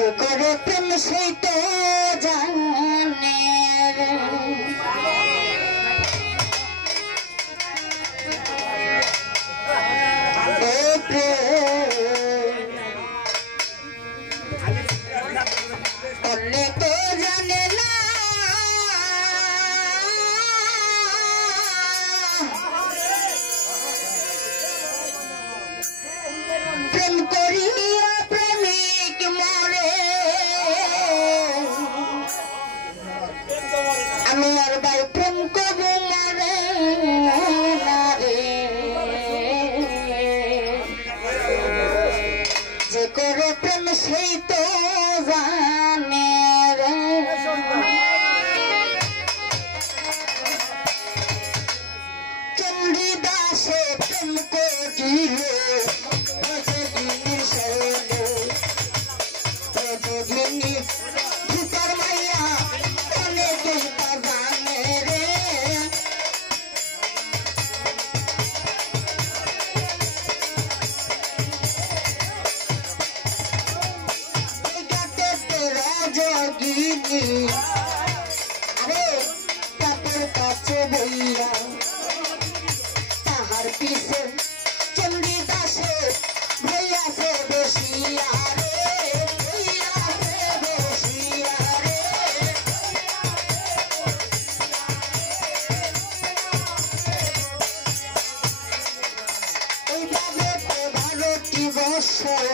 যে করে প্রেম সেই তো জানে অনেক তো জানে না প্রেম করিয়া প্রেমিক মরে আমি আর ভাই প্রেম করবো মরে না রে যে করে প্রেম সেই তো জানে রে চণ্ডীদাসে প্রেম করিল ভিতর মাইয়া অনেকেই তা জানে রে রাজগিনী আরে তাদের কাছে বইয়া তাহার পিছে চণ্ডীদাসে ভইয়াছে বসিয়া রে ভইয়াছে বসিয়া রে এইভাবে 12টি বছর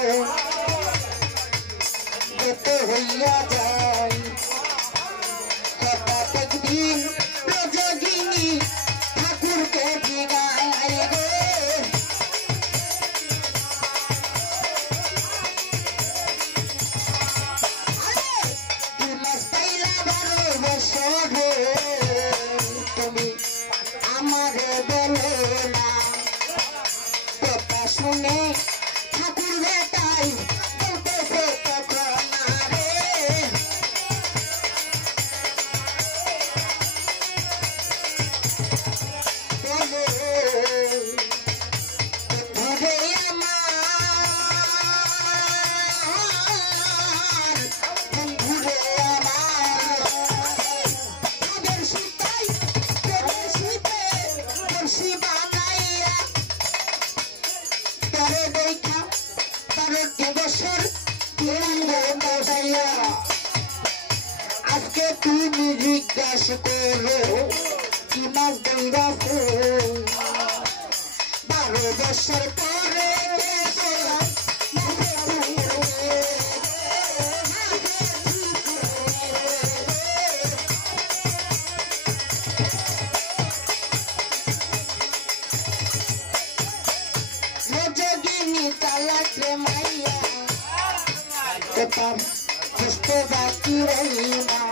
যেতে হইয়া যায় হঠাৎ একদিন রজগিনী ঠাকুরকে জিগায় রে তুমি আমারে বলো না কথা শুনে ঠাকুর বেটাই বলতেছে তখন রে বলে বন্ধুরে আমার তাদের শীতাই প্রেমের শীতে বর্ষি বানাইয়া তরে দেখা 12টি বছর বিলম্ব বসাইয়া আজকে তুমি জিজ্ঞাসা করো কি মাস দৌড়াছে 12 বছর পরে রজগিনী চালাকে মাইয়া তার খুঁজতে বাকি রইলা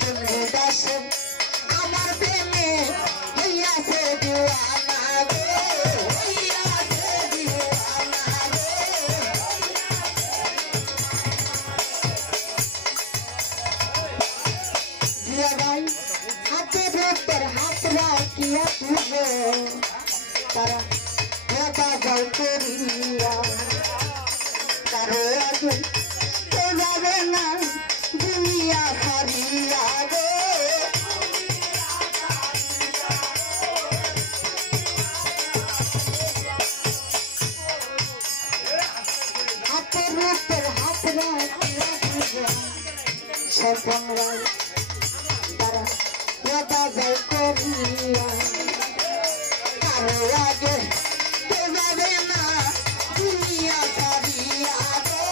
চণ্ডীদাসে আমার প্রেমে হইয়াছে দিওয়ানা গো হইয়াছে দিওয়ানা রে জিয়া ভাই হাতের উপর হাত রাখিয়া তুলে তারা বাজাও করিয়া কারো আগে তো যাবে না দুনিয়া ছাড়িয়া গো হাতের উপর হাত রাখিয়া সপন রায় তারা বাজাও করিয়া কারো আগে তো যাবে না দুনিয়া ছাড়িয়া গো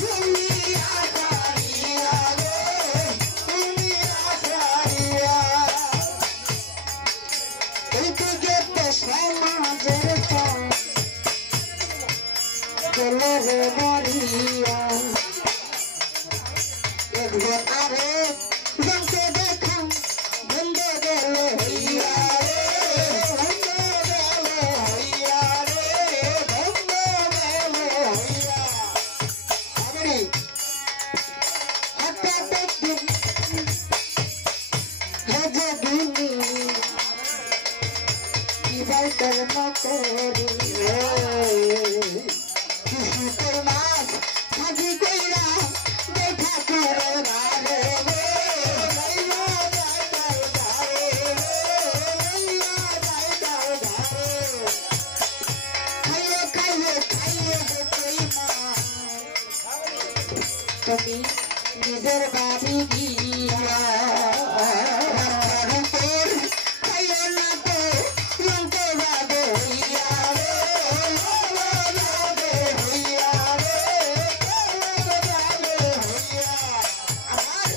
দুনিয়া ছাড়িয়া গো দুনিয়া ছাড়িয়া এইদিকে তো সমাজের চলে রে মরিয়া একজন আরেক জনকে দেখা বন্ধ গেল হইয়া সাজি কইরা দেখা করে ধারে তুমি নিজের বাড়ি গিয়া রাস্তার উপর খাইও না তো লঙ্কে যাবে হইয়া রে যাবে হইয়া রে যাবে হইয়া আমার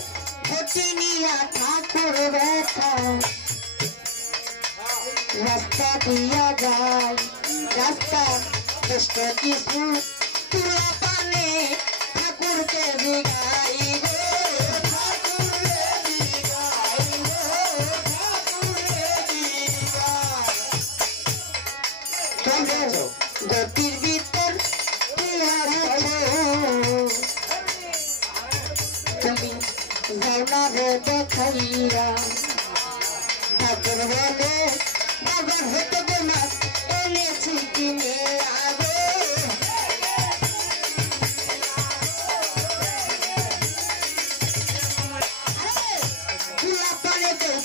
ফটিনিয়া ঠাকুর ব্যথা রাস্তা দিয়া যায় রাস্তা কষ্ট কিছু তুলা পানে ঠাকুরকে দিগাই গো ঠাকুরকে দিগাই গো ঠাকুরকে দিগাই চলো গতির ভিতর তোমার তুমি যাও না রে দেখাইয়া ঠাকুর বলে বাবার হতে গোনা এনেছি কিনে আগে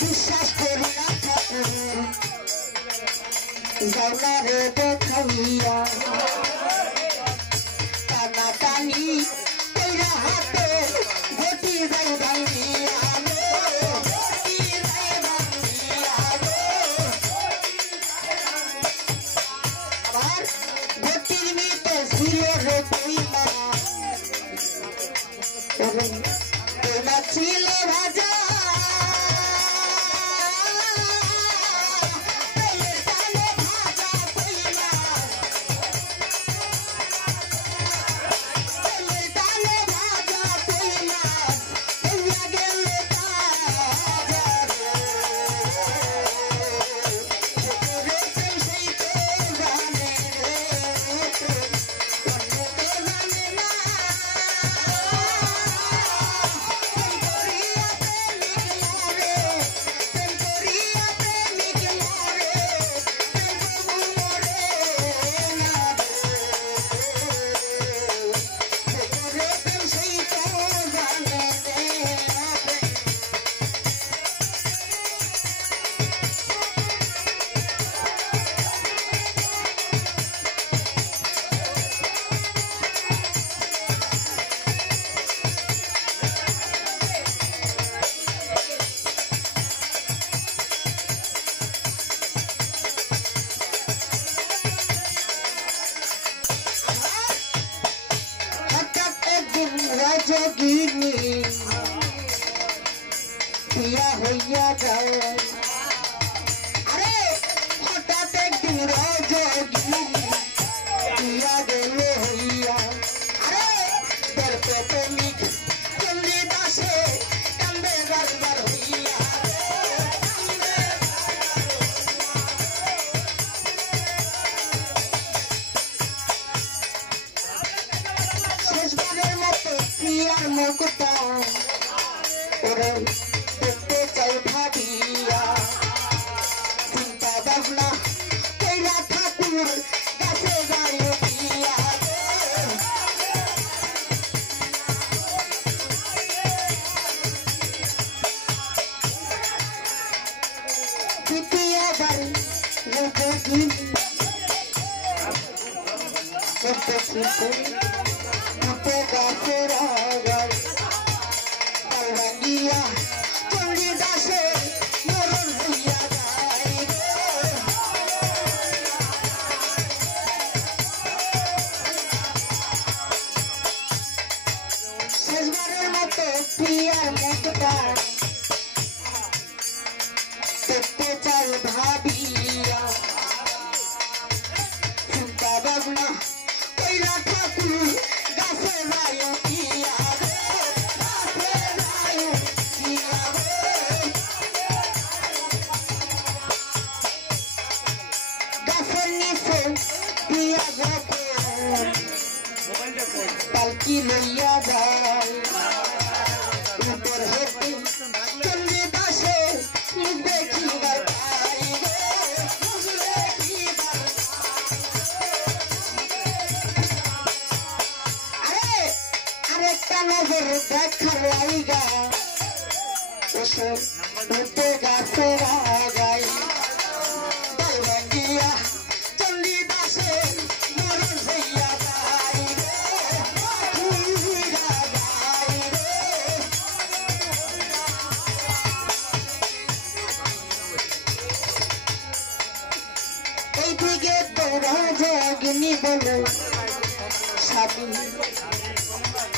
বিশ্বাস করি না ঠাকুর যাও না রে দেখাইয়া টানা টানি কইরা হাতে ঘটি যাই ভাঙিয়া আবার ঘটির মিতে ছিল রে কইলা ছিল ভাজা যোগিনী পিয়া হইয়া যাও আরে হঠাৎ একদিন যোগিনী পিয়া গেল হইয়া আরে তোর প্রেমিক চন্দ্রী দাসে কান্দে বারবার হইয়া শেষবারের মতো প্রিয়ার মুখটা ওরে দেখতে চাই ভাবিয়া চিন্তা ভাবনা কইরা ঠাকুর কাছে যাই দিয়া দ্বিতীয় বাড়ি গাছের আগার ভাঙ্গিয়া চন্ডী দাসে মরণ হইয়া যায় শেষবারের মতো প্রিয়ার মুখটা দেখতে চাই ভাবিয়া চিন্তা ভাবনা কইরা ঠাকুর গাছে যায় দিয়া গাছের নিচে দিয়া পালকি লইয়া যায় উপর হেঁটে চন্ডী দাসে দেখিবার পাই আরে নজর দেখার লাইগা ওসব উঠে গাছে রাগাই ভাঙ্গিয়া চণ্ডীদাসে মরণ হইয়া যাই এইদিকে তোরা জগিনী বলো স্বামী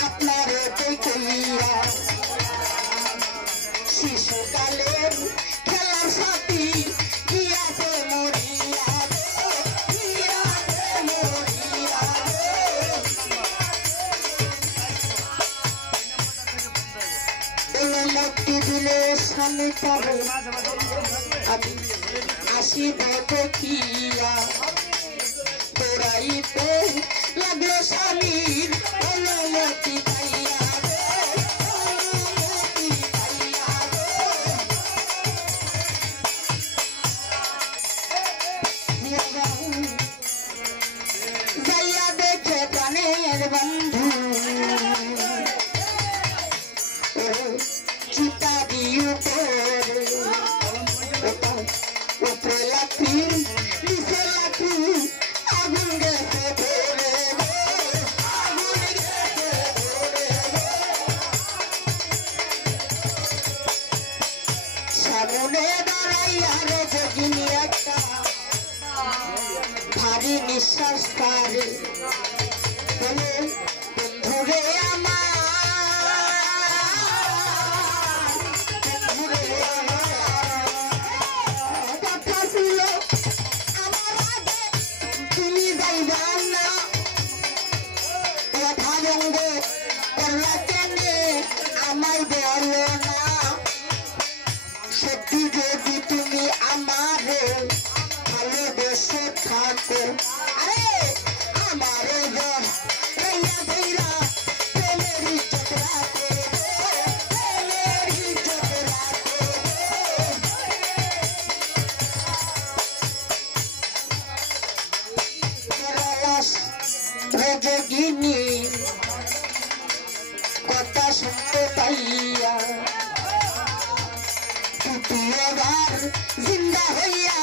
আপনার দেখিয়া শিশুকালের খেলার সাথী গিয়াছে মরিয়া মূর্তি দিলে স্বামী পাবে আমি আসিব দেখিয়া তোরাইতে লাগলো স্বামীর অনুমতি পাইয়া যাইয়া দেখে প্রাণের বন্ধু চিতা দিও উপরে লাঠি নিচে লাঠি আগুন গেছে ধরে সামনে দাঁড়াইয়া রে যোগিনী একটা ভারী নিঃশ্বাস পারে বলে বন্ধুরে আমায় বলো না সত্যি যদি তুমি আমারে ভালোবেসে থাকো আরে আমারে প্রেমেরই চোখরা যোগিনী কথা শুনতে পাইয়া দ্বিতীয়বার জিন্দা হইয়া